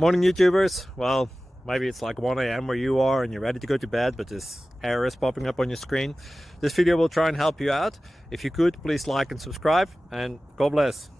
Morning YouTubers. Well, maybe it's like 1 a.m. where you are and you're ready to go to bed, but this error is popping up on your screen. This video will try and help you out. If you could, please like and subscribe, and God bless.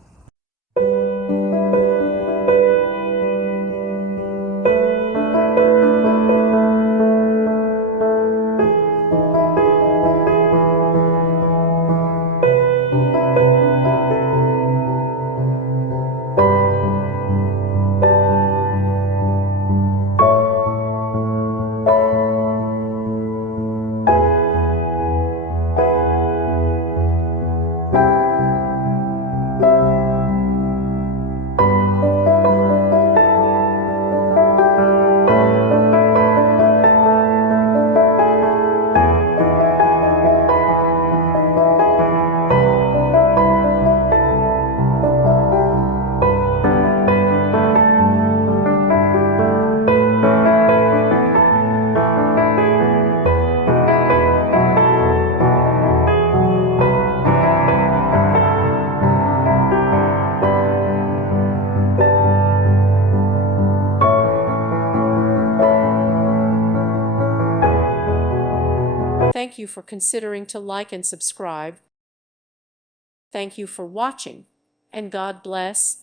Thank you for considering to like and subscribe. Thank you for watching, and God bless.